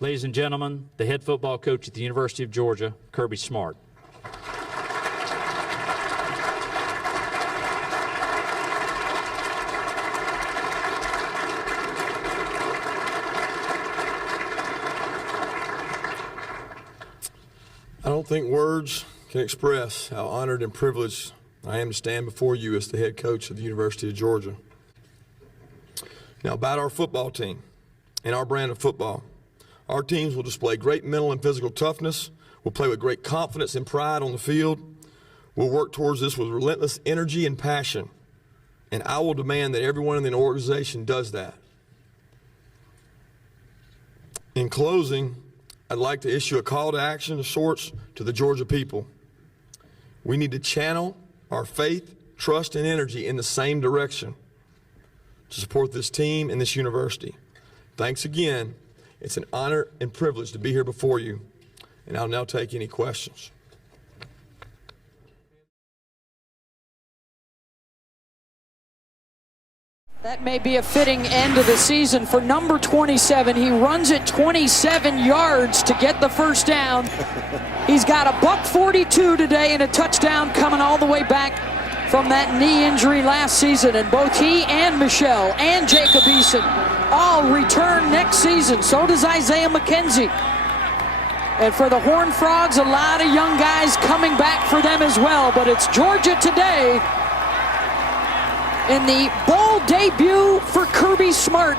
Ladies and gentlemen, the head football coach at the University of Georgia, Kirby Smart. I don't think words can express how honored and privileged I am to stand before you as the head coach of the University of Georgia. Now, about our football team and our brand of football, our teams will display great mental and physical toughness. We'll play with great confidence and pride on the field. We'll work towards this with relentless energy and passion, and I will demand that everyone in the organization does that. In closing, I'd like to issue a call to action of sorts to the Georgia people. We need to channel our faith, trust, and energy in the same direction to support this team and this university. Thanks again. It's an honor and privilege to be here before you, and I'll now take any questions. That may be a fitting end of the season for number 27. He runs it 27 yards to get the first down. He's got a $142 today and a touchdown coming all the way back from that knee injury last season. And both he and Michelle and Jacob Eason all return next season. So does Isaiah McKenzie. And for the Horned Frogs, a lot of young guys coming back for them as well. But it's Georgia today in the bowl debut for Kirby Smart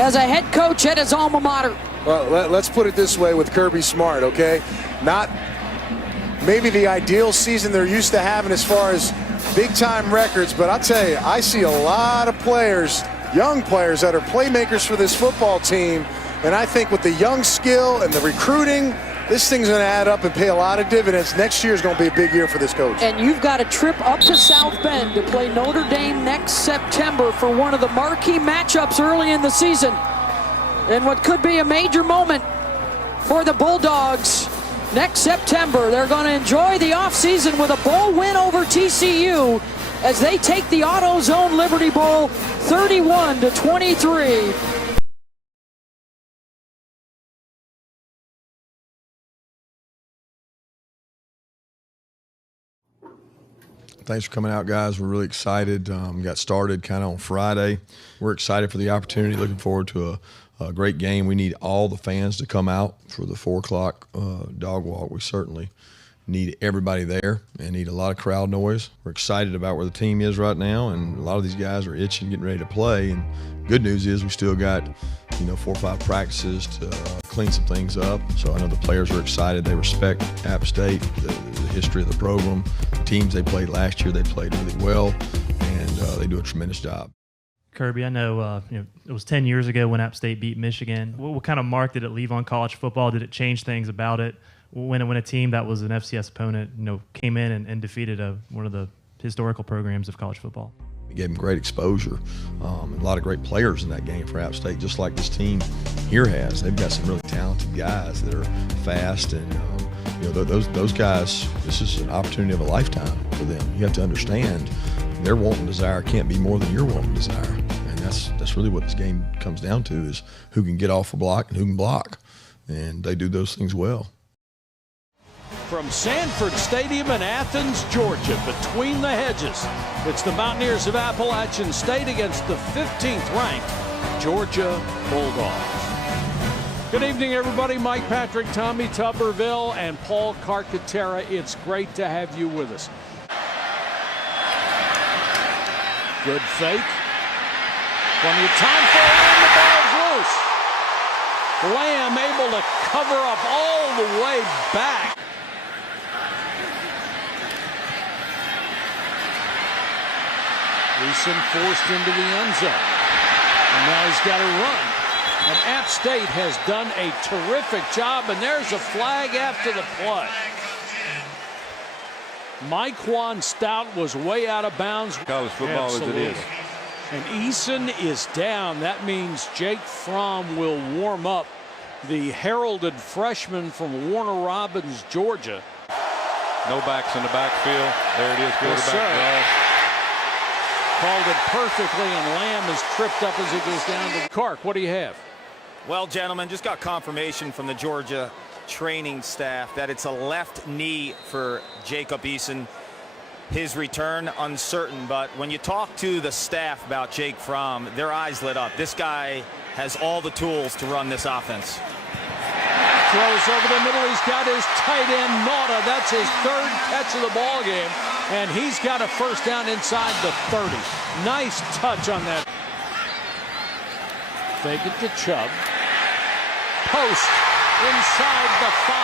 as a head coach at his alma mater. Well, let's put it this way with Kirby Smart, okay? Not maybe the ideal season they're used to having as far as big-time records, but I'll tell you, I see a lot of players, young players, that are playmakers for this football team, and I think with the young skill and the recruiting, this thing's going to add up and pay a lot of dividends. Next year is going to be a big year for this coach. And you've got a trip up to South Bend to play Notre Dame next September for one of the marquee matchups early in the season. And what could be a major moment for the Bulldogs next September. They're going to enjoy the offseason with a bowl win over TCU as they take the AutoZone Liberty Bowl 31-23. Thanks for coming out, guys. We're really excited. Got started kind of on Friday. We're excited for the opportunity, looking forward to a great game. We need all the fans to come out for the 4 o'clock dog walk. We certainly need everybody there and need a lot of crowd noise. We're excited about where the team is right now, and a lot of these guys are itching, getting ready to play. And good news is we still got 4 or 5 practices to clean some things up. So I know the players are excited. They respect App State, the history of the program. The teams they played last year, they played really well, and they do a tremendous job. Kirby, I know, it was 10 years ago when App State beat Michigan. What kind of mark did it leave on college football? Did it change things about it when a team that was an FCS opponent, came in and defeated one of the historical programs of college football? It gave them great exposure. A lot of great players in that game for App State, just like this team here has. They've got some really talented guys that are fast, and those guys, this is an opportunity of a lifetime for them. You have to understand their want and desire can't be more than your want and desire. And that's really what this game comes down to, is who can get off a block and who can block. And they do those things well. From Sanford Stadium in Athens, Georgia, between the hedges, it's the Mountaineers of Appalachian State against the 15th ranked Georgia Bulldogs. Good evening, everybody. Mike Patrick, Tommy Tuberville, and Paul Carcaterra. It's great to have you with us. Good fake. From the top, the ball's loose. Lamb able to cover up all the way back. Eason forced into the end zone. And now he's got to run. And App State has done a terrific job, and there's a flag after the play. Myquan Stout was way out of bounds. College football as it is. And Eason is down. That means Jake Fromm will warm up, the heralded freshman from Warner Robins, Georgia. No backs in the backfield. There it is. Quarterback draw. Called it perfectly, and Lamb is tripped up as he goes down to Kark. What do you have? Well, gentlemen, just got confirmation from the Georgia training staff that it's a left knee for Jacob Eason. His return uncertain, but when you talk to the staff about Jake Fromm, their eyes lit up. This guy has all the tools to run this offense. Throws over the middle. He's got his tight end, Nauta. That's his third catch of the ball game, and he's got a first down inside the 30. Nice touch on that. Fake it to Chubb. Post inside the 5.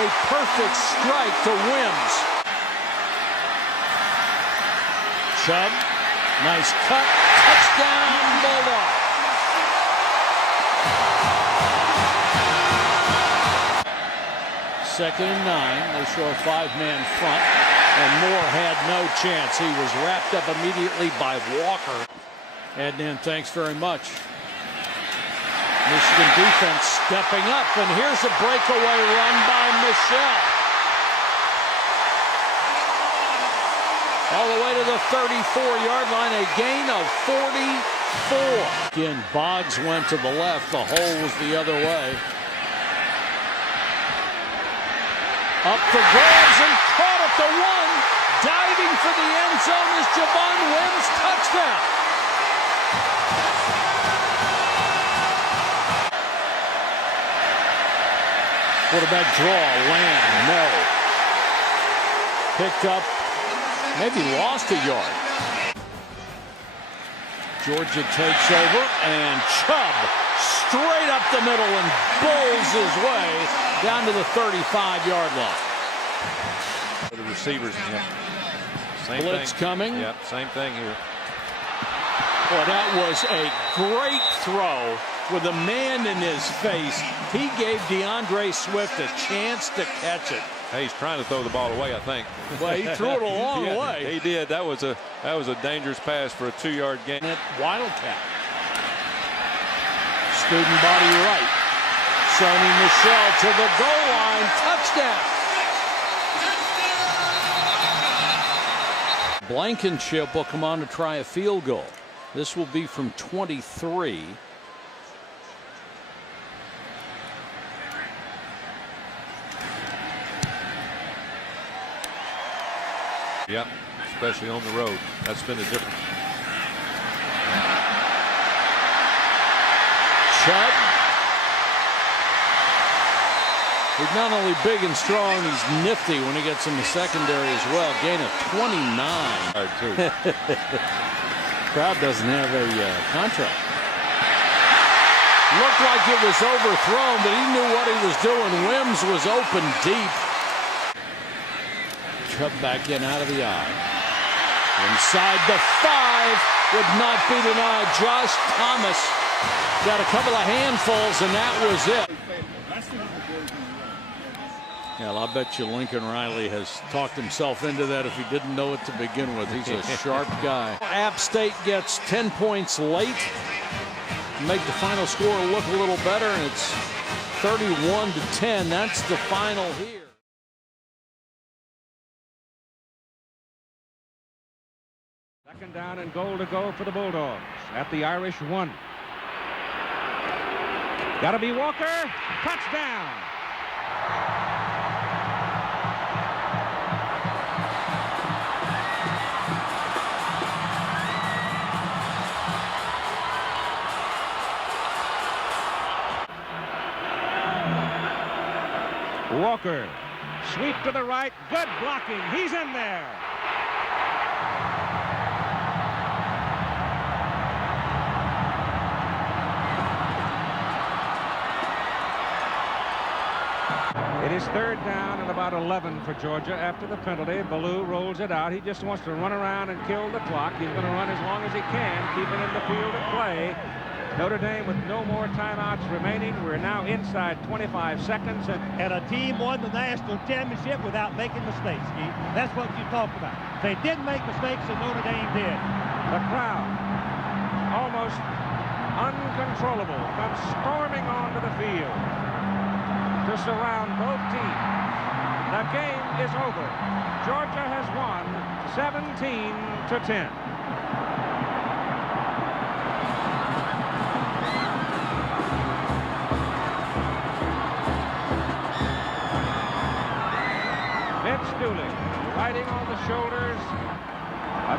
A perfect strike to Wims. Chubb, nice cut. Touchdown, Bulldogs. Second and 9. They show a 5-man front, and Moore had no chance. He was wrapped up immediately by Walker. Heading in, thanks very much. Michigan defense stepping up, and here's a breakaway run by Michelle. All the way to the 34-yard line, a gain of 44. Again, Boggs went to the left. The hole was the other way. Up for grabs and caught at the 1. Diving for the end zone is Javon Wims. Touchdown. Quarterback draw. Lamb. No. Picked up. Maybe lost a yard. Georgia takes over, and Chubb straight up the middle and bowls his way down to the 35-yard line. The receivers. Same Blitz thing. coming. Yep, same thing here. Well, that was a great throw with a man in his face. He gave DeAndre Swift a chance to catch it. Hey, he's trying to throw the ball away, I think. Well, he threw it a long Yeah, way. He did. That was a dangerous pass for a 2-yard gain. Wildcat. Student body right. Sony Michel to the goal line. Touchdown. Blankenship will come on to try a field goal. This will be from 23. Yeah, especially on the road. That's been a difference. Chubb. He's not only big and strong, he's nifty when he gets in the secondary as well. Gain of 29. Crowd doesn't have a contract. Looked like it was overthrown, but he knew what he was doing. Wims was open deep. Chubb back in out of the eye. Inside the 5 would not be denied. Josh Thomas got a couple of handfuls, and that was it. Yeah, I'll bet you Lincoln Riley has talked himself into that if he didn't know it to begin with. He's a sharp guy. App State gets 10 points late. Make the final score look a little better, and it's 31-10. That's the final here. Second down and goal to go for the Bulldogs at the Irish 1. Gotta be Walker. Touchdown. Walker. Sweep to the right. Good blocking. He's in there. It is third down and about 11 for Georgia after the penalty. Ballou rolls it out. He just wants to run around and kill the clock. He's going to run as long as he can, keeping in the field of play. Notre Dame with no more timeouts remaining. We're now inside 25 seconds. And a team won the national championship without making mistakes, Keith. That's what you talked about. They didn't make mistakes, and Notre Dame did. The crowd, almost uncontrollable, comes storming onto the field to surround both teams. The game is over. Georgia has won 17-10.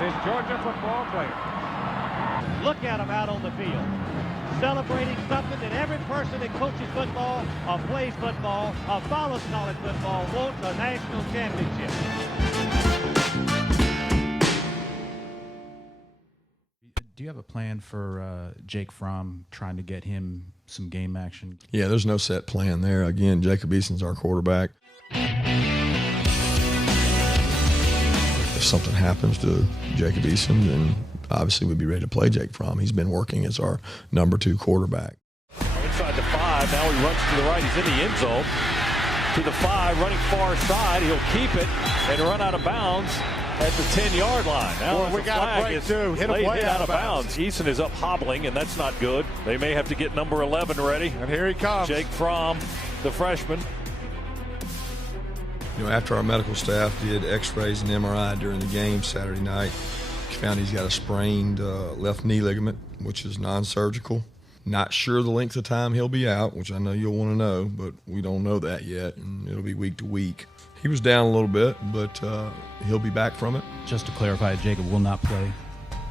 this Georgia football player. Look at him out on the field, celebrating something that every person that coaches football or plays football or follows college football wants: a national championship. Do you have a plan for Jake Fromm, trying to get him some game action? Yeah, there's no set plan there. Again, Jacob Eason's our quarterback. If something happens to Jacob Eason, then obviously we'd be ready to play Jake Fromm. He's been working as our #2 quarterback. Inside the 5, now he runs to the right, he's in the end zone. To the 5, running far side, he'll keep it and run out of bounds at the 10-yard line. Now we got a break, dude. Hit a play out of bounds. Eason is up hobbling, and that's not good. They may have to get number 11 ready. And here he comes. Jake Fromm, the freshman. You know, after our medical staff did x-rays and MRI during the game Saturday night, we found he's got a sprained left knee ligament, which is non-surgical. Not sure the length of time he'll be out, which I know you'll want to know, but we don't know that yet, and it'll be week to week. He was down a little bit, but he'll be back from it. Just to clarify, Jacob will not play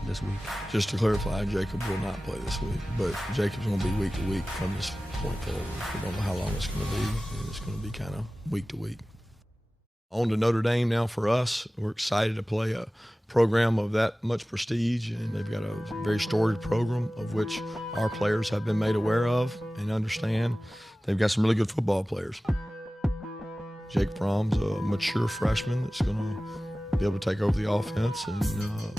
this week. Just to clarify, Jacob will not play this week, but Jacob's going to be week to week from this point forward. We don't know how long it's going to be. It's going to be kind of week to week. On to Notre Dame now for us. We're excited to play a program of that much prestige, and they've got a very storied program of which our players have been made aware of and understand. They've got some really good football players. Jake Fromm's a mature freshman that's going to be able to take over the offense and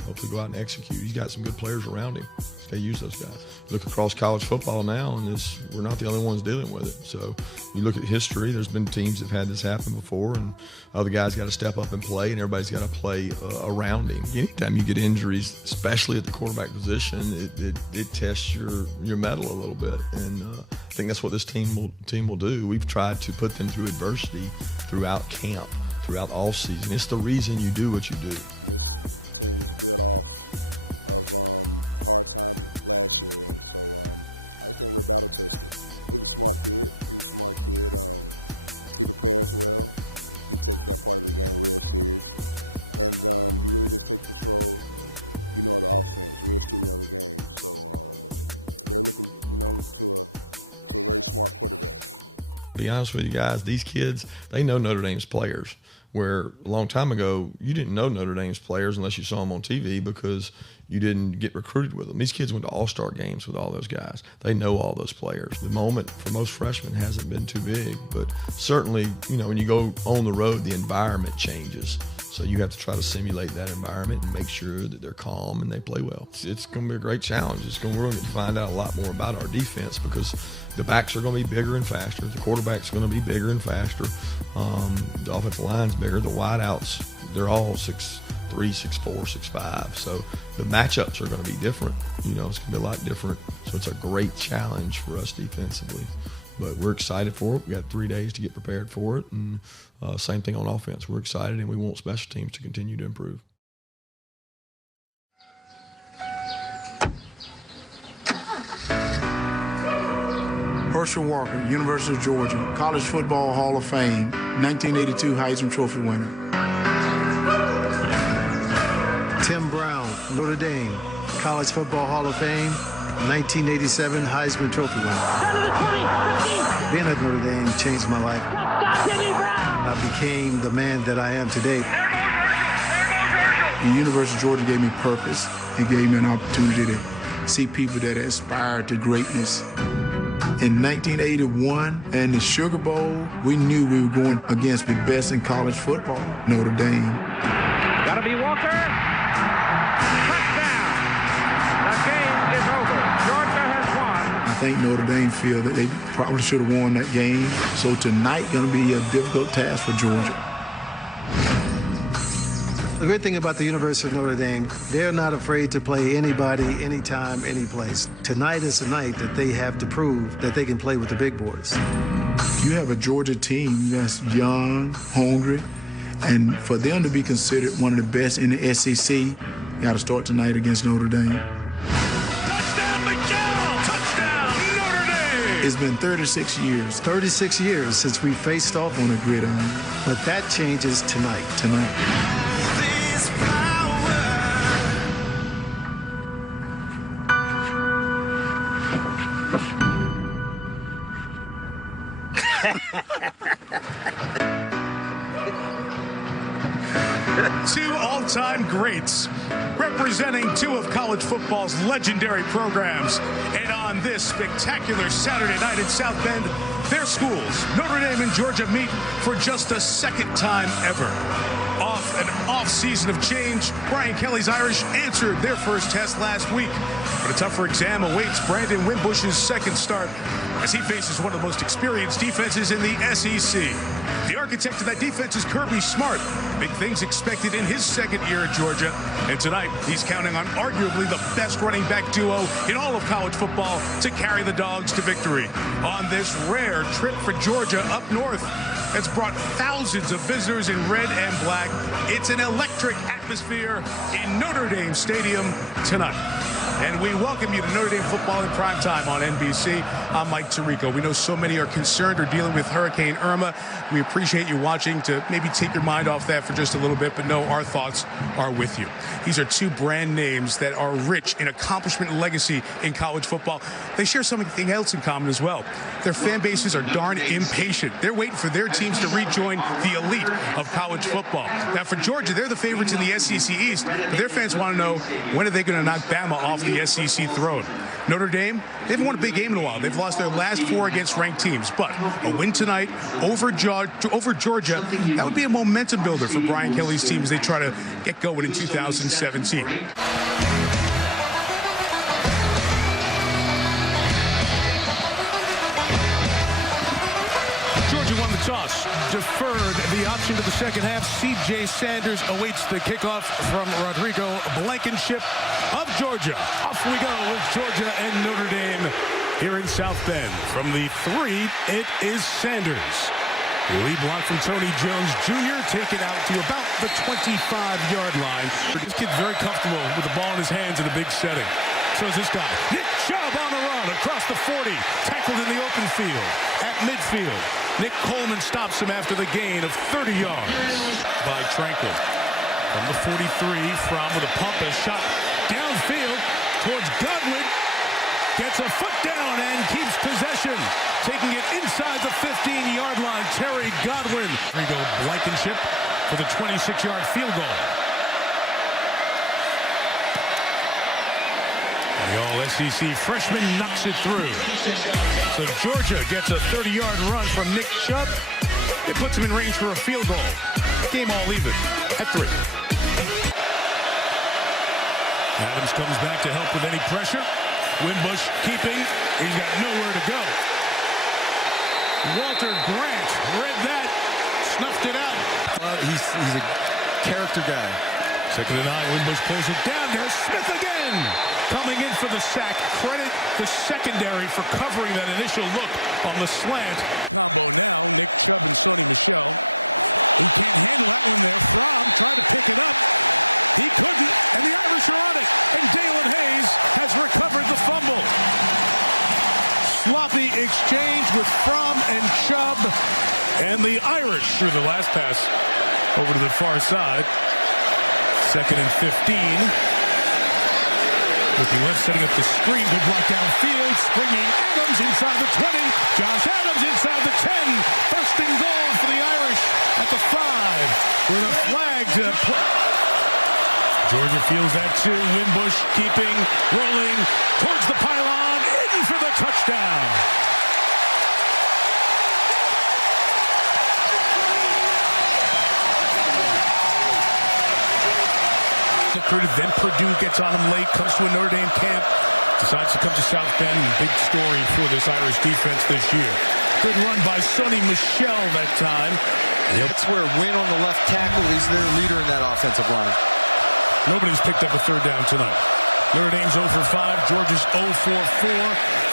hopefully go out and execute. He's got some good players around him. They use those guys. Look across college football now, and we're not the only ones dealing with it. So you look at history, there's been teams that have had this happen before, and other guys got to step up and play, and everybody's got to play around him. Anytime you get injuries, especially at the quarterback position, it tests your mettle a little bit, and I think that's what this team will do. We've tried to put them through adversity throughout camp, throughout all season. It's the reason you do what you do. This team was built off of hard times last year, and so I just think we're battle tested. He's a smart kid. He prepares well. He takes that part of the game real serious, and he really just takes control, of the offense, real student of the game. So they're looking, to a very smart quarterback. To be honest with you guys, these kids, they know Notre Dame's players. Where a long time ago, you didn't know Notre Dame's players unless you saw them on TV because you didn't get recruited with them. These kids went to all-star games with all those guys. They know all those players. The moment for most freshmen hasn't been too big, but certainly, when you go on the road, the environment changes. So you have to try to simulate that environment and make sure that they're calm and they play well. It's going to be a great challenge. We're going to find out a lot more about our defense because the backs are going to be bigger and faster. The quarterback's going to be bigger and faster. The offensive line's bigger. The wideouts, they're all 6'3", 6'4", 6'5". So the matchups are going to be different. It's going to be a lot different. So it's a great challenge for us defensively. But we're excited for it. We got 3 days to get prepared for it. And same thing on offense. We're excited, and we want special teams to continue to improve. Herschel Walker, University of Georgia, College Football Hall of Fame, 1982 Heisman Trophy winner. Tim Brown, Notre Dame, College Football Hall of Fame, 1987 Heisman Trophy winner. Being at Notre Dame changed my life. I became the man that I am today. The University of Georgia gave me purpose. It gave me an opportunity to see people that aspire to greatness. In 1981, in the Sugar Bowl, we knew we were going against the best in college football, Notre Dame. Gotta be Walker. Touchdown. The game is over. Georgia has won. I think Notre Dame feel that they probably should have won that game. So tonight going to be a difficult task for Georgia. The great thing about the University of Notre Dame, they're not afraid to play anybody, anytime, any place. Tonight is the night that they have to prove that they can play with the big boys. You have a Georgia team that's young, hungry, and for them to be considered one of the best in the SEC, you got to start tonight against Notre Dame. Touchdown, McGill! Touchdown, Notre Dame! It's been 36 years. 36 years since we faced off on a gridiron. But that changes tonight. Two all-time greats representing two of college football's legendary programs. And on this spectacular Saturday night in South Bend, their schools, Notre Dame and Georgia, meet for just the second time ever. Off an off-season of change, Brian Kelly's Irish answered their first test last week. But a tougher exam awaits Brandon Wimbush's second start as he faces one of the most experienced defenses in the SEC. The architect of that defense is Kirby Smart. Big things expected in his second year at Georgia. And tonight, he's counting on arguably the best running back duo in all of college football to carry the Dogs to victory. On this rare trip for Georgia up north, that's brought thousands of visitors in red and black. It's an electric atmosphere in Notre Dame Stadium tonight. And we welcome you to Notre Dame football in prime time on NBC. I'm Mike Tirico. We know so many are concerned or dealing with Hurricane Irma. We appreciate you watching to maybe take your mind off that for just a little bit, but no, our thoughts are with you. These are two brand names that are rich in accomplishment and legacy in college football. They share something else in common as well. Their fan bases are darn impatient. They're waiting for their teams to rejoin the elite of college football. Now for Georgia, they're the favorites in the SEC East, but their fans want to know, when are they going to knock Bama off the SEC throne? Notre Dame, they haven't won a big game in a while. They've lost their last 4 against ranked teams, but a win tonight over Georgia, that would be a momentum builder for Brian Kelly's team as they try to get going in 2017. Toss deferred the option to the second half. C.J. Sanders awaits the kickoff from Rodrigo Blankenship of Georgia. Off we go with Georgia and Notre Dame here in South Bend. From the 3, it is Sanders. Lead block from Tony Jones Jr. taken out to about the 25-yard line. This kid's very comfortable with the ball in his hands in a big setting. So is this guy. Nick Chubb on the run across the 40. Tackled in the open field. At midfield, Nick Coleman stops him after the gain of 30 yards by Tranquil. From the 43, Fromm with a pump, a shot downfield towards Godwin. Gets a foot down and keeps possession. Taking it inside the 15-yard line, Terry Godwin. Rodrigo Blankenship for the 26-yard field goal. The all-SEC freshman knocks it through. So Georgia gets a 30-yard run from Nick Chubb. It puts him in range for a field goal. Game all even at 3. Adams comes back to help with any pressure. Wimbush keeping. He's got nowhere to go. Walter Grant read that. Snuffed it out. He's a character guy. 2nd and 9. Wimbush pulls it down. There's Smith again. Coming in for the sack. Credit the secondary for covering that initial look on the slant. Combo now, Nick Chubb and Sony Michel. He can't handle that one there. Fromm tried to pick it up. He couldn't, and the Irish are on it. And Dalen Hayes has recovered the fumble. Sloppy exchange with Fromm and Chubb. And the Irish through the last pass over to the far side. 2nd and 15. Looking left, setting up the screen. Good block downfield. Springing Adams inside the 20. Josh Adams inside the 10. First and goal for the Irish at the 5. With a flag to play. Georgia feels that too. Wimbush keeping, rolling towards the pylon. In for the touchdown. Then Purdue gets on him late, comes to a Notre Dame camp, decides to come to South Bend. Big story for this Irish defense this year. Good run by Sony Michel that time. That's where Wynn on the left tackle is their leader in that offensive line. Nobody's picked up a 3rd down tonight. Notre Dame's 0 for 5, Georgia's 0 for 4.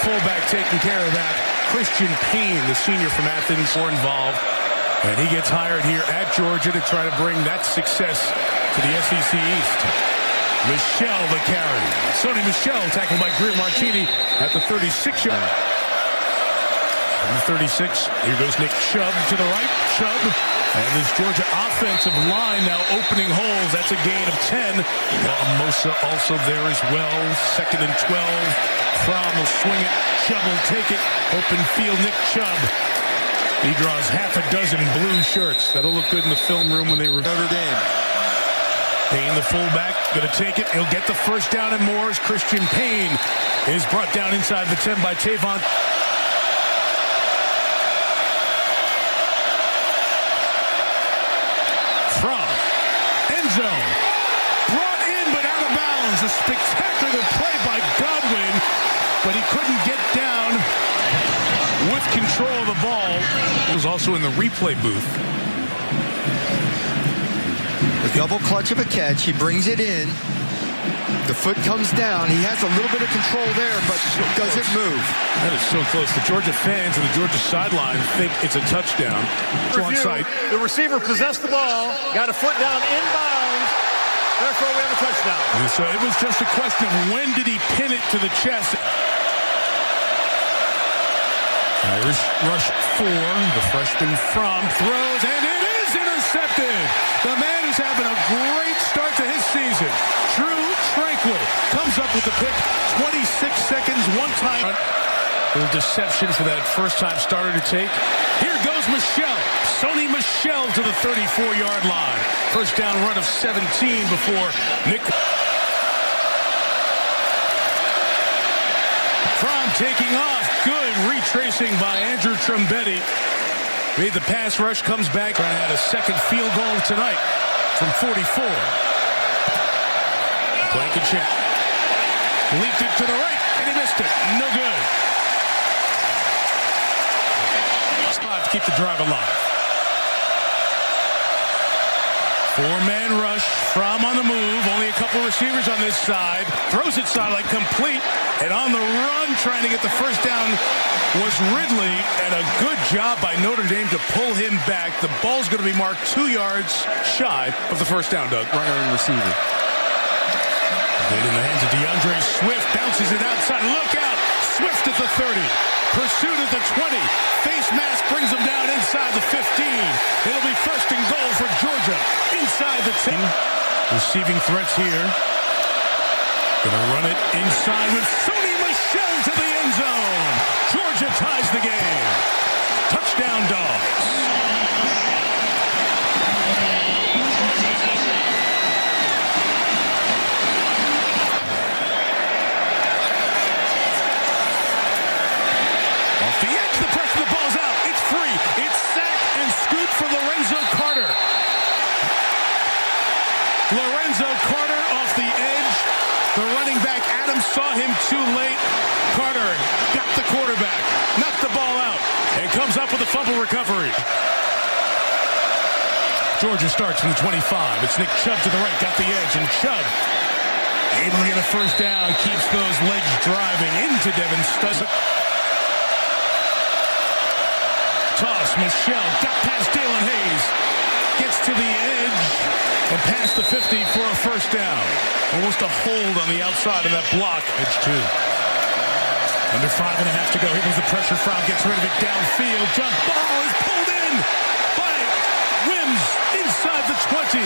Fullback taking care of that. Christian Payne, the senior from Athens, were involved. And he gets hired here at Georgia to try to bring that success to the SEC East. Michel the carry. Sony Michel tackled by Greer Martini at the 36-yard. From the 36, here goes Nick Chubb to the right. Chubb. And this Georgia offensive line now opening holes. That's a gain of 10. Mosa also there as well. 2nd and 12 Fromm will swing it. Chubb will take it. Open field, Nick Chubb. He draws half a dozen blue shirts. That'll look good in the film room when they review. Notre Dame. Payne, the fullback, going to take it. He'll get the first down and more as Christian Payne is brought down inside the 10 by Tavon. From end zone. Brought in but out of bounds. A spectacular play by Godwin, but he couldn't get down with control of the ball. He was also in the replay booth. The double clutch of a catch. He brings it in. The foot comes down. He has a little bit of control there, but doesn't move. That is so close. The Georgia fans and the Georgia sideline think it's a touchdown. On site. The receiver possessed the ball, got a foot down inbounds. Therefore, we have a touchdown. And so it was just a question of when did he pin it to the chest. Irish rush 4. The freshman Fromm throws, and it is intercepted. The man is having a great start to his season. Drew Tranquil comes up with the pick. 26 seconds, one time. A little deception for that first-time starter to take. Here goes Michelle. Sony Michelle to the 34-yard line. First down run of 17 before Nick. Fromm taking off. Good retracing by Andrew Trumbetti. Made the pass rush, comes back. Trying to add a second field goal tonight from 44. Blankenship leaked it to the right, and he missed it. No good. Spot to keep the drive alive. 4-man rush. Fromm on the move. Only a couple receivers on this side. Throws it sideline complete. And on the run, trying to get the first down, was Ridley. And a good job by Notre Dame to pull him back. The ball's going to be marked 2 yards shy of the first down, Doug. Runner and receiver. Get in the hands of DeAndre Swift. Bounces it outside. Look out. Swift at the 30. Pursued at the 20. Face mask brings him down inside the 15. It'll be first and goal for Georgia. Inside the 10. Receiving threats here. Gonna run it inside with Sony Michel to the end zone. Georgia ties the game. Touchdown, Dogs. Off the edge, the pressure, the ball's out. It's free. It's sacked and scooped for Lorenzo Carter. Lorenzo Carter off the edge. The running back, Adams, saw him too late. Carter got the quarterback, knocked the ball out, and comes up with a fumble recovery. Georgia starts from the 25. It's Nick Chubb to the right, got the edge, and Chubb able to get a first down, keeps those legs driving into Devin Stuzzard. Toss, Michelle, got past Dalen Hayes, gets to the edge, and past the 50 for a first down. Almost a hold on the outside of that block. Edge 2. Under 5.5 to go. Here comes the pressure. Fromm gets rid of it downfield. Jump ball is pulled in by Wims inside the 20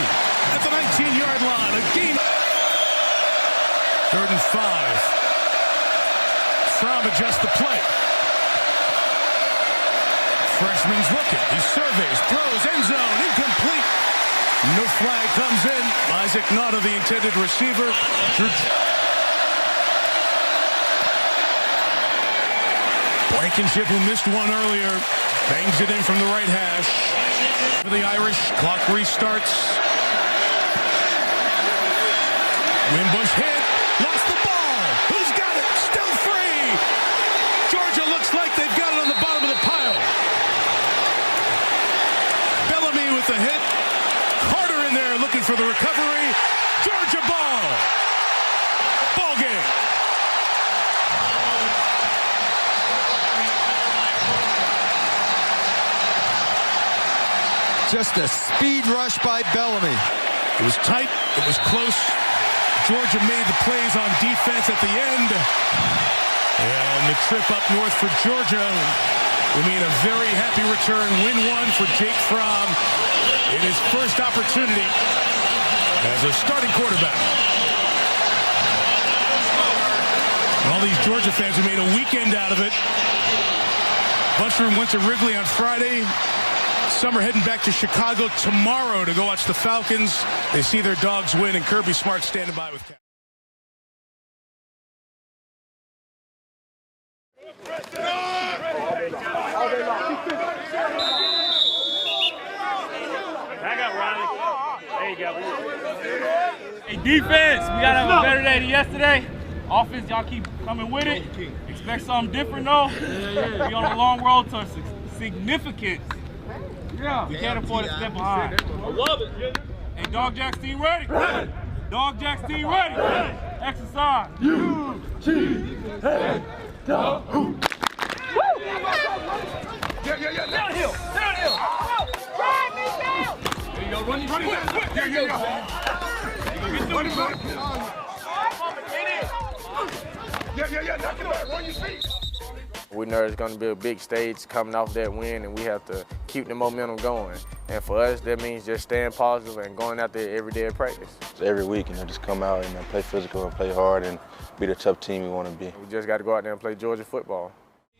at the 19-yard line. A game. 3rd and 5. Fromm adjusts the play. Freshman's looking. He surveys, throws, end zone, incomplete. No flag comes in. Isaac Nauta, the intended receiver. Blankenship, who missed one earlier, bangs it in from the right hash. For the Irish, clock restarts. Wimbush hit, lost the ball. Who's got it? Still free. Georgia looks like they've got it on the bottom of the pile. Bellamy with the hit. Carter in there looking for the recovery. Georgia ball. Ball game. Just a speed rush by Bellamy. It was tight. It was close. Georgia made the plays on defense at the end. And the trip up north for Georgia will mean a very happy return. Win 1 for Jake Fromm in his first opportunity as a starting quarterback. All these Georgia fans have made a weekend out of it. Bunch of them went to Wrigley on Friday. Some are heading back to Chicago tomorrow to go watch the Falcons. They see their dogs win, and Kirby Smart standing by with Cap. Back up, Riley. There you go. Hey, defense, we got to have a better day than yesterday. Offense, y'all keep coming with it. Expect something different, though. We on a long road to significance. Yeah. We can't afford to step behind. I love it. Hey, Dog Jack's team ready? Dog Jack's team ready? Exercise. U-G-A. Downhill. Downhill. Drive me down. There you go. Run. There you go. Run. Knock it over. Run your feet. We know it's going to be a big stage coming off that win, and we have to keep the momentum going. And for us, that means just staying positive and going out there every day at practice. So every week, just come out and play physical and play hard and be the tough team we want to be. We just got to go out there and play Georgia football.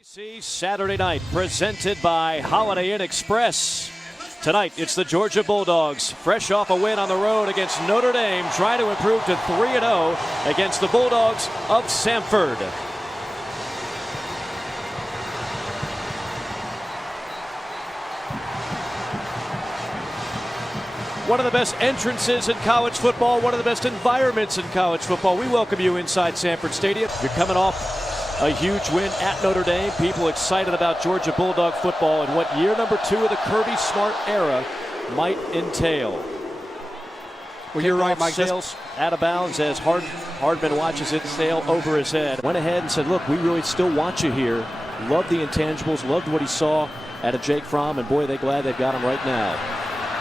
Saturday night, presented by Holiday Inn Express. Tonight, it's the Georgia Bulldogs, fresh off a win on the road against Notre Dame, trying to improve to 3-0 against the Bulldogs of Samford. One of the best entrances in college football, one of the best environments in college football. We welcome you inside Sanford Stadium. You're coming off a huge win at Notre Dame. People excited about Georgia Bulldog football and what year number 2 of the Kirby Smart era might entail. Well, you're right, Mike. Sails out of bounds as Hardman watches it sail over his head. Went ahead and said, look, we really still want you here. Loved the intangibles, loved what he saw out of Jake Fromm, and boy, they're glad they've got him right now.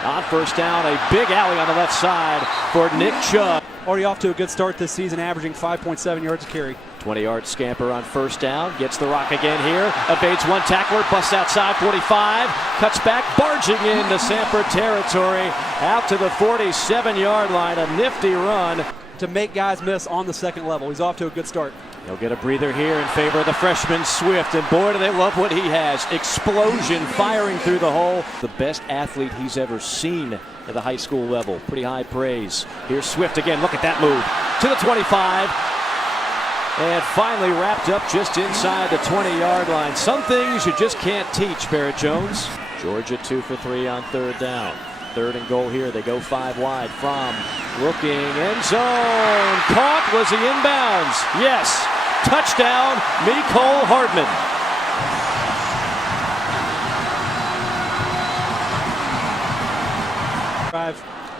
On first down, a big alley on the left side for Nick Chubb. Already off to a good start this season, averaging 5.7 yards a carry. 20-yard scamper on first down. Gets the rock again here. Evades one tackler. Busts outside 45. Cuts back. Barging into Sanford territory. Out to the 47-yard line. A nifty run. To make guys miss on the second level. He's off to a good start. He'll get a breather here in favor of the freshman Swift. And boy, do they love what he has. Explosion firing through the hole. The best athlete he's ever seen at the high school level. Pretty high praise. Here's Swift again. Look at that move. To the 25. And finally wrapped up just inside the 20-yard line. Some things you just can't teach, Barrett Jones. Georgia 2 for 3 on third down. Third and goal here. They go 5 wide. Fromm looking, end zone. Caught. Was he inbounds? Yes. Touchdown, Mecole Hardman.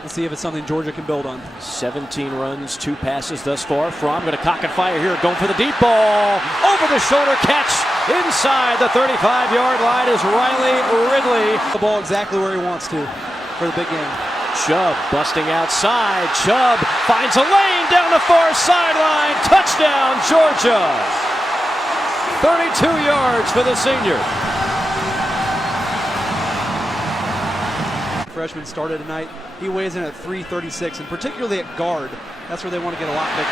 Let's see if it's something Georgia can build on. 17 runs, 2 passes thus far. Fromm going to cock and fire here, going for the deep ball. Over the shoulder catch inside the 35-yard line is Riley Ridley. The ball exactly where he wants to for the big game. Chubb busting outside. Chubb finds a lane down the far sideline. Touchdown, Georgia. 32 yards for the senior. Freshman started tonight. He weighs in at 336, and particularly at guard. That's where they want to get a lot bigger.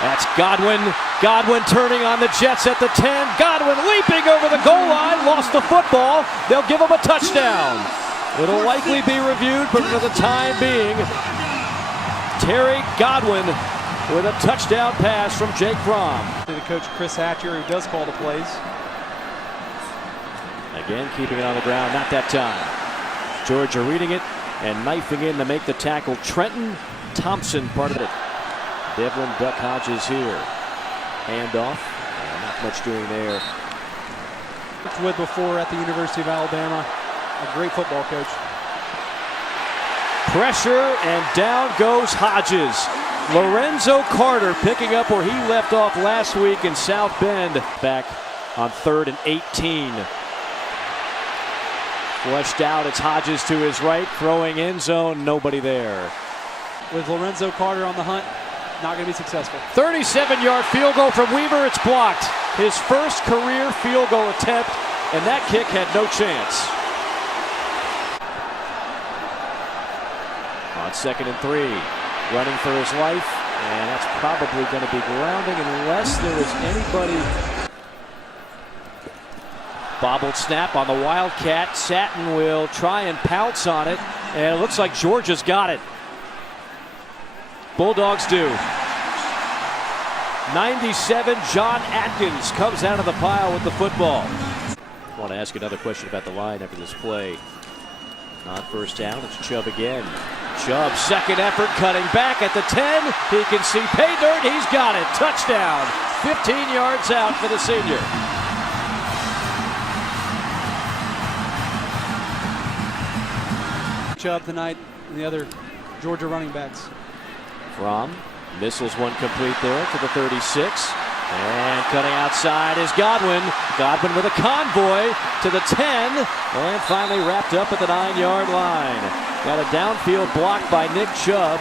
That's Godwin. Godwin turning on the Jets at the 10. Godwin leaping over the goal line. Lost the football. They'll give him a touchdown. It'll likely be reviewed, but for the time being, Terry Godwin with a touchdown pass from Jake Fromm. The coach Chris Hatcher, who does call the plays. Again, keeping it on the ground, not that time. Georgia reading it and knifing in to make the tackle. Trenton Thompson part of it. Devlin Duck Hodges here. Handoff, and not much doing there. With before at the University of Alabama. A great football coach. Pressure, and down goes Hodges. Lorenzo Carter picking up where he left off last week in South Bend. Back on 3rd and 18. Flushed out, it's Hodges to his right, throwing end zone, nobody there. With Lorenzo Carter on the hunt, not going to be successful. 37-yard field goal from Weaver, it's blocked. His first career field goal attempt, and that kick had no chance. On 2nd and 3, running for his life, And that's probably going to be grounding unless there was anybody. Bobbled snap on the Wildcat. Satin will try and pounce on it. And it looks like Georgia's got it. Bulldogs do. 97, John Atkins comes out of the pile with the football. I want to ask another question about the line after this play. Not first down, it's Chubb again. Chubb, second effort, cutting back at the 10. He can see pay dirt, he's got it. Touchdown, 15 yards out for the senior. Chubb tonight and the other Georgia running backs. Fromm missiles one complete there to the 36. And cutting outside is Godwin. Godwin with a convoy to the 10. And finally wrapped up at the 9-yard line. Got a downfield block by Nick Chubb.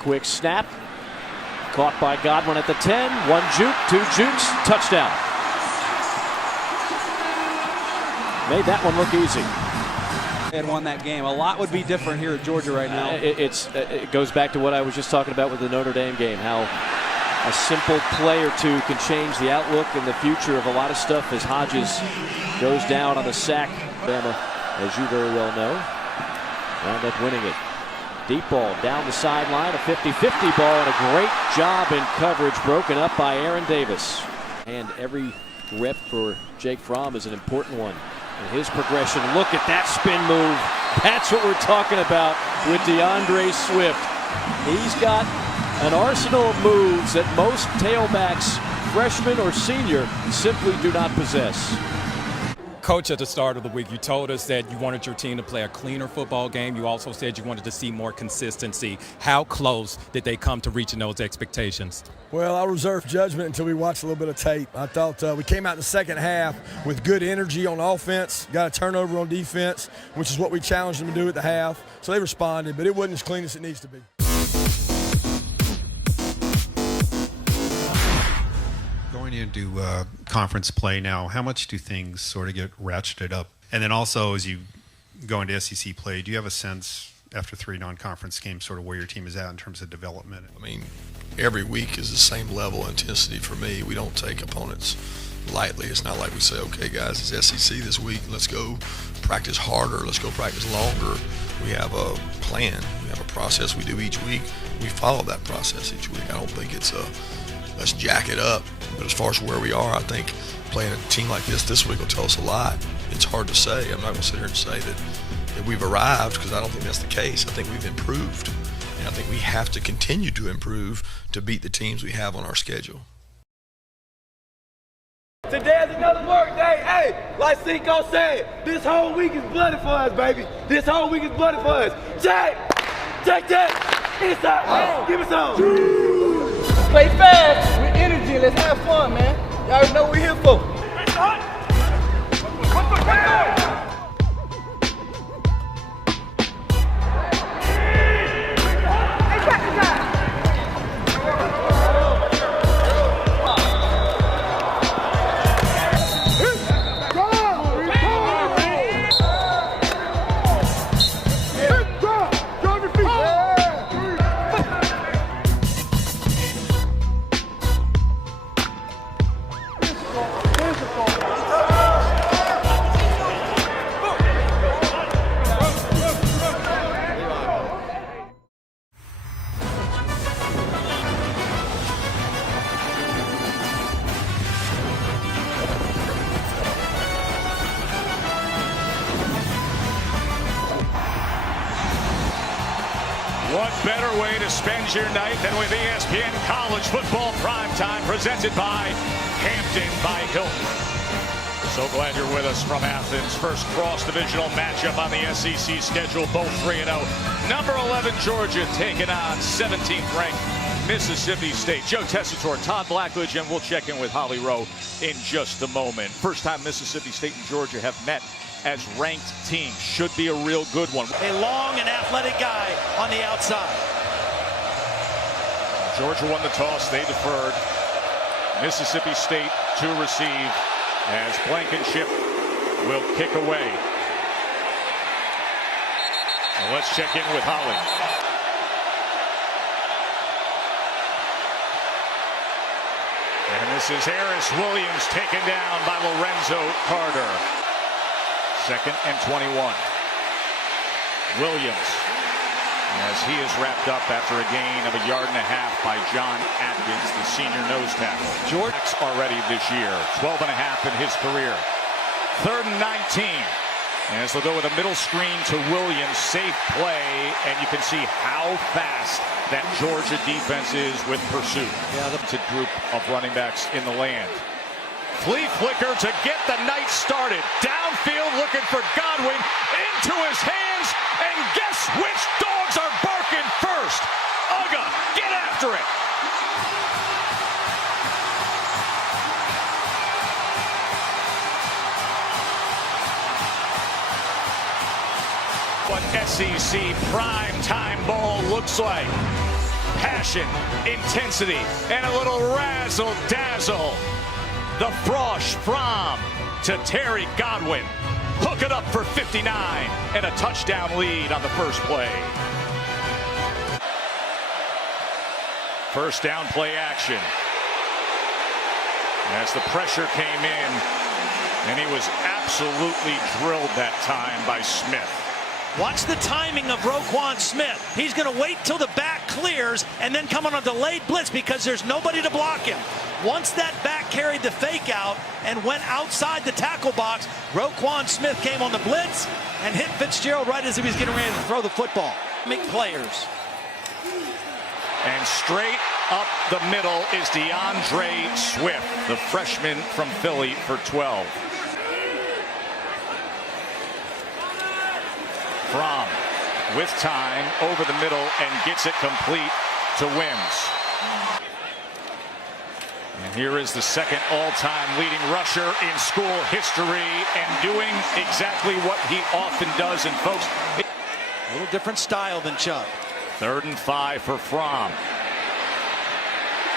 Quick snap. Caught by Godwin at the 10. One juke, two jukes, touchdown. Made that one look easy. Had won that game. A lot would be different here at Georgia right now. It goes back to what I was just talking about with the Notre Dame game, how a simple play or two can change the outlook and the future of a lot of stuff as Hodges goes down on a sack. Bama, as you very well know, wound up winning it. Deep ball down the sideline, a 50-50 ball, and a great job in coverage, broken up by Aaron Davis. And every rep for Jake Fromm is an important one. And his progression, look at that spin move. That's what we're talking about with DeAndre Swift. He's got an arsenal of moves that most tailbacks, freshman or senior, simply do not possess. Coach, at the start of the week, you told us that you wanted your team to play a cleaner football game. You also said you wanted to see more consistency. How close did they come to reaching those expectations? Well, I'll reserve judgment until we watch a little bit of tape. I thought we came out in the second half with good energy on offense, got a turnover on defense, which is what we challenged them to do at the half. So they responded, but it wasn't as clean as it needs to be. Into conference play now, how much do things sort of get ratcheted up? And then also, as you go into SEC play, do you have a sense after 3 non-conference games sort of where your team is at in terms of development? I mean, every week is the same level of intensity for me. We don't take opponents lightly. It's not like we say, okay, guys, it's SEC this week. Let's go practice harder. Let's go practice longer. We have a plan. We have a process we do each week. We follow that process each week. I don't think it's let's jack it up. But as far as where we are, I think playing a team like this week will tell us a lot. It's hard to say. I'm not going to sit here and say that we've arrived, because I don't think that's the case. I think we've improved. And I think we have to continue to improve to beat the teams we have on our schedule. Today is another work day. Hey, like Cinco said, this whole week is bloody for us, baby. This whole week is bloody for us. Jack, inside, give me some. Play fast with energy. Let's have fun, man. Y'all already know what we're here for. What better way to spend your night than with ESPN College Football Primetime, presented by Hampton by Hilton. So glad you're with us from Athens. First cross-divisional matchup on the SEC schedule, both 3-0. Number 11, Georgia, taking on 17th-ranked Mississippi State. Joe Tessitore, Todd Blackledge, and we'll check in with Holly Rowe in just a moment. First time Mississippi State and Georgia have met as ranked teams. Should be a real good one. A long and athletic guy on the outside. Georgia won the toss. They deferred. Mississippi State to receive as Blankenship will kick away. And let's check in with Holly. And this is Harris Williams taken down by Lorenzo Carter. 2nd and 21. Williams, as he is wrapped up after a gain of 1.5 yards by John Atkins, the senior nose tackle. George already this year, 12.5 in his career. 3rd and 19. As they'll go with a middle screen to Williams, safe play, and you can see how fast that Georgia defense is with pursuit. Yeah, the group of running backs in the land. Flea flicker to get the night started. Downfield looking for Godwin, into his hands, and guess which dogs are barking first? Uga, get after it! What SEC primetime ball looks like. Passion, intensity, and a little razzle-dazzle. The Frosh Fromm to Terry Godwin. Hook it up for 59 and a touchdown lead on the first play. First down play action. As the pressure came in, and he was absolutely drilled that time by Smith. Watch the timing of Roquan Smith. He's going to wait till the back clears and then come on a delayed blitz because there's nobody to block him. Once that back carried the fake out and went outside the tackle box, Roquan Smith came on the blitz and hit Fitzgerald right as he was getting ready to throw the football. Big players. And straight up the middle is DeAndre Swift, the freshman from Philly for 12. Fromm with time over the middle and gets it complete to Wims. And here is the second all-time leading rusher in school history and doing exactly what he often does. And folks, a little different style than Chubb. 3rd and 5 for Fromm.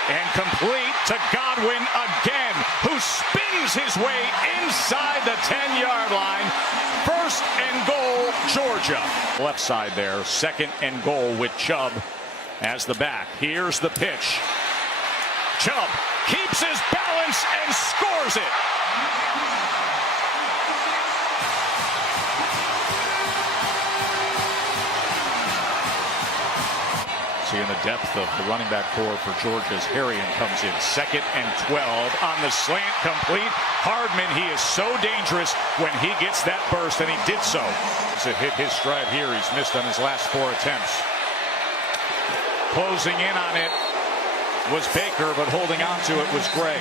And complete to Godwin again, who spins his way inside the 10-yard line. 1st and goal, Georgia. Left side there, 2nd and goal with Chubb as the back. Here's the pitch. Chubb keeps his balance and scores it. Seeing the depth of the running back core for Georgia as Harrion comes in. 2nd and 12 on the slant complete. Hardman, he is so dangerous when he gets that burst, and he did so. To hit his stride here, he's missed on his last 4 attempts. Closing in on it was Baker, but holding on to it was Gray.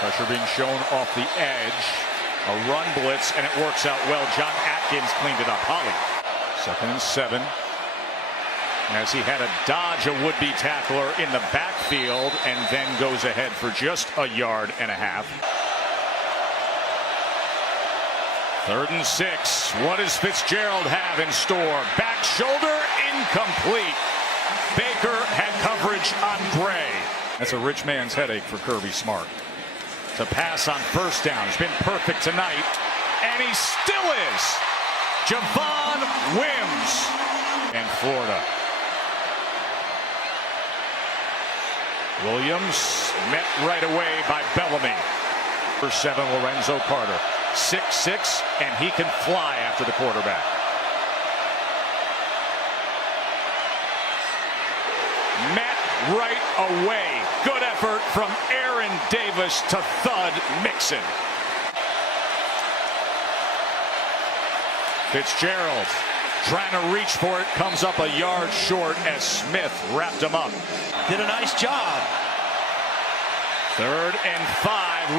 Pressure being shown off the edge. A run blitz, and it works out well. John Atkins cleaned it up. Holly. 2nd and 7. As he had to dodge a would-be tackler in the backfield and then goes ahead for just 1.5 yards. 3rd and 6. What does Fitzgerald have in store? Back shoulder, incomplete. Baker had coverage on Gray. That's a rich man's headache for Kirby Smart. The pass on 1st down has been perfect tonight, and he still is. Javon Wims in Florida. Williams met right away by Bellamy. For 7, Lorenzo Carter. 6'6", and he can fly after the quarterback. Met right away. Good effort from Aaron Davis to Thud Mixon. Fitzgerald trying to reach for it, comes up 1 yard short as Smith wrapped him up. Did a nice job. 3rd and 5.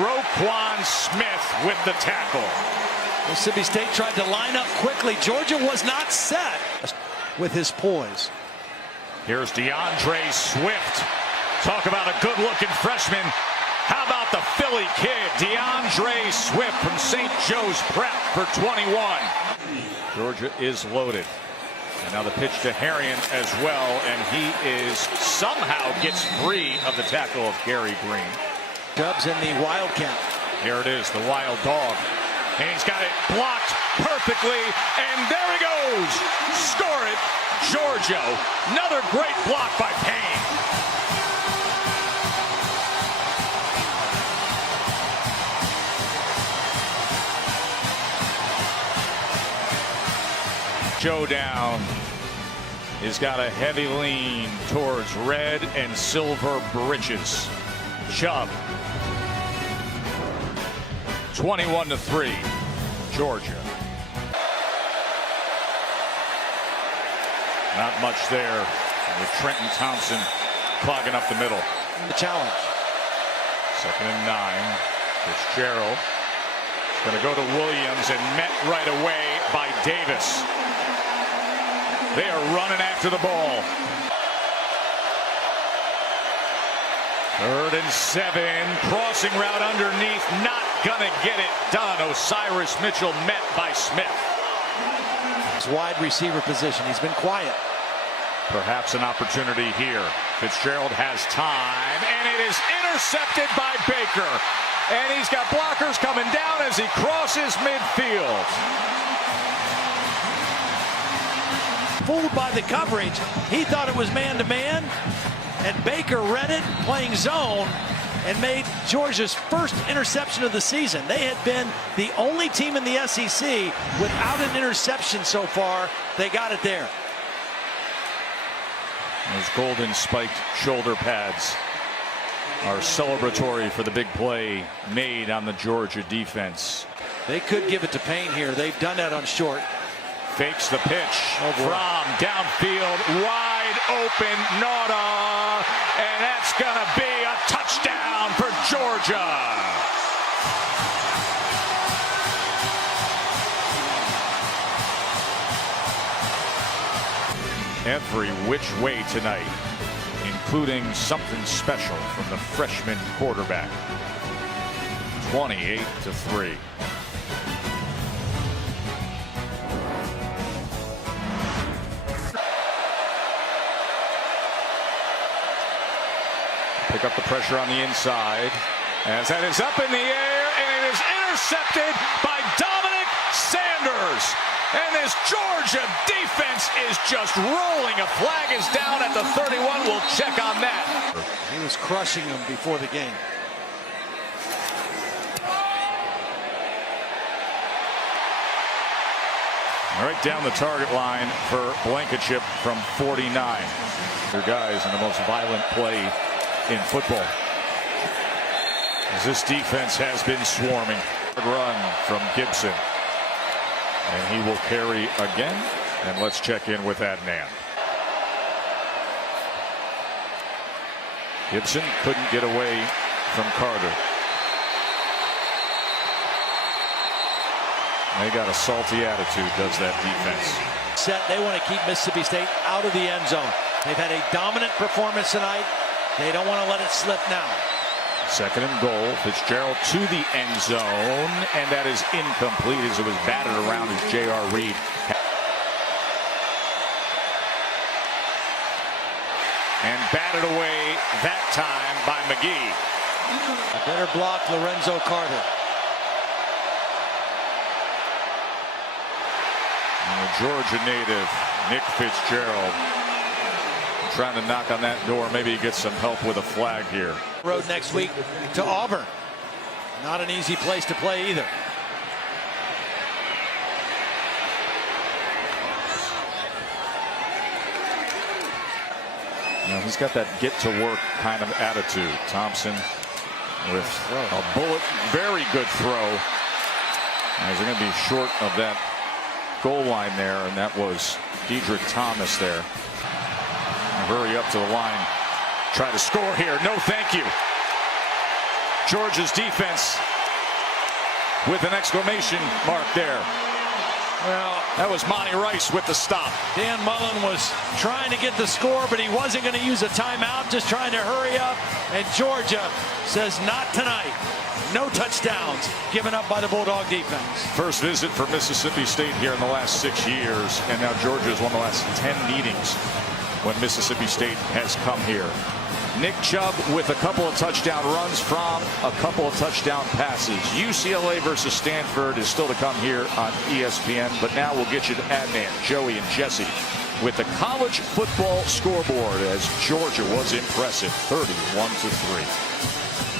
Roquan Smith with the tackle. Mississippi State tried to line up quickly. Georgia was not set with his poise. Here's DeAndre Swift. Talk about a good-looking freshman. How about the Philly kid, DeAndre Swift from St. Joe's Prep for 21. Georgia is loaded. And now the pitch to Harrion as well, and he somehow gets free of the tackle of Gary Green. Dubs in the Wildcat. Here it is, the Wild Dog. And he's got it blocked perfectly, and there he goes. Score it, Georgia. Another great block by Payne. Showdown. He's got a heavy lean towards red and silver breeches. Chubb. 21-3, Georgia. Not much there with Trenton Thompson clogging up the middle. The challenge. 2nd and 9. Fitzgerald going to go to Williams and met right away by Davis. They are running after the ball. 3rd and 7. Crossing route underneath. Not going to get it done. Osiris Mitchell met by Smith. His wide receiver position. He's been quiet. Perhaps an opportunity here. Fitzgerald has time, and it is intercepted by Baker. And he's got blockers coming down as he crosses midfield. Fooled by the coverage. He thought it was man-to-man, and Baker read it, playing zone, and made Georgia's first interception of the season. They had been the only team in the SEC without an interception so far. They got it there. Those golden spiked shoulder pads are celebratory for the big play made on the Georgia defense. They could give it to Payne here. They've done that on short. Fakes the pitch from downfield, wide open, Nauta, and that's going to be a touchdown for Georgia. Every which way tonight, including something special from the freshman quarterback. 28-3. Pick up the pressure on the inside. As that is up in the air, and it is intercepted by Dominic Sanders. And this Georgia defense is just rolling. A flag is down at the 31. We'll check on that. He was crushing them before the game. Right down the target line for Blankenship from 49. Their guys in the most violent play in football. As this defense has been swarming. Run from Gibson. And he will carry again. And let's check in with Adnan. Gibson couldn't get away from Carter. They got a salty attitude, does that defense. Set, they want to keep Mississippi State out of the end zone. They've had a dominant performance tonight. They don't want to let it slip now. 2nd and goal. Fitzgerald to the end zone, and that is incomplete as it was batted around as J.R. Reed. And batted away that time by McGee. A better block, Lorenzo Carter. And the Georgia native, Nick Fitzgerald, trying to knock on that door. Maybe he gets some help with a flag here. Road next week to Auburn. Not an easy place to play either. Well, he's got that get-to-work kind of attitude. Thompson with a bullet, very good throw. He's going to be short of that goal line there, and that was Dedrick Thomas there. Hurry up to the line. Try to score here. No, thank you. Georgia's defense with an exclamation mark there. Well, that was Monty Rice with the stop. Dan Mullen was trying to get the score, but he wasn't going to use a timeout, just trying to hurry up. And Georgia says not tonight. No touchdowns given up by the Bulldog defense. First visit for Mississippi State here in the last 6 years, and now Georgia has won the last 10 meetings when Mississippi State has come here. Nick Chubb with a couple of touchdown runs from a couple of touchdown passes. UCLA versus Stanford is still to come here on ESPN, but now we'll get you to Adnan, Joey, and Jesse with the college football scoreboard as Georgia was impressive, 31-3.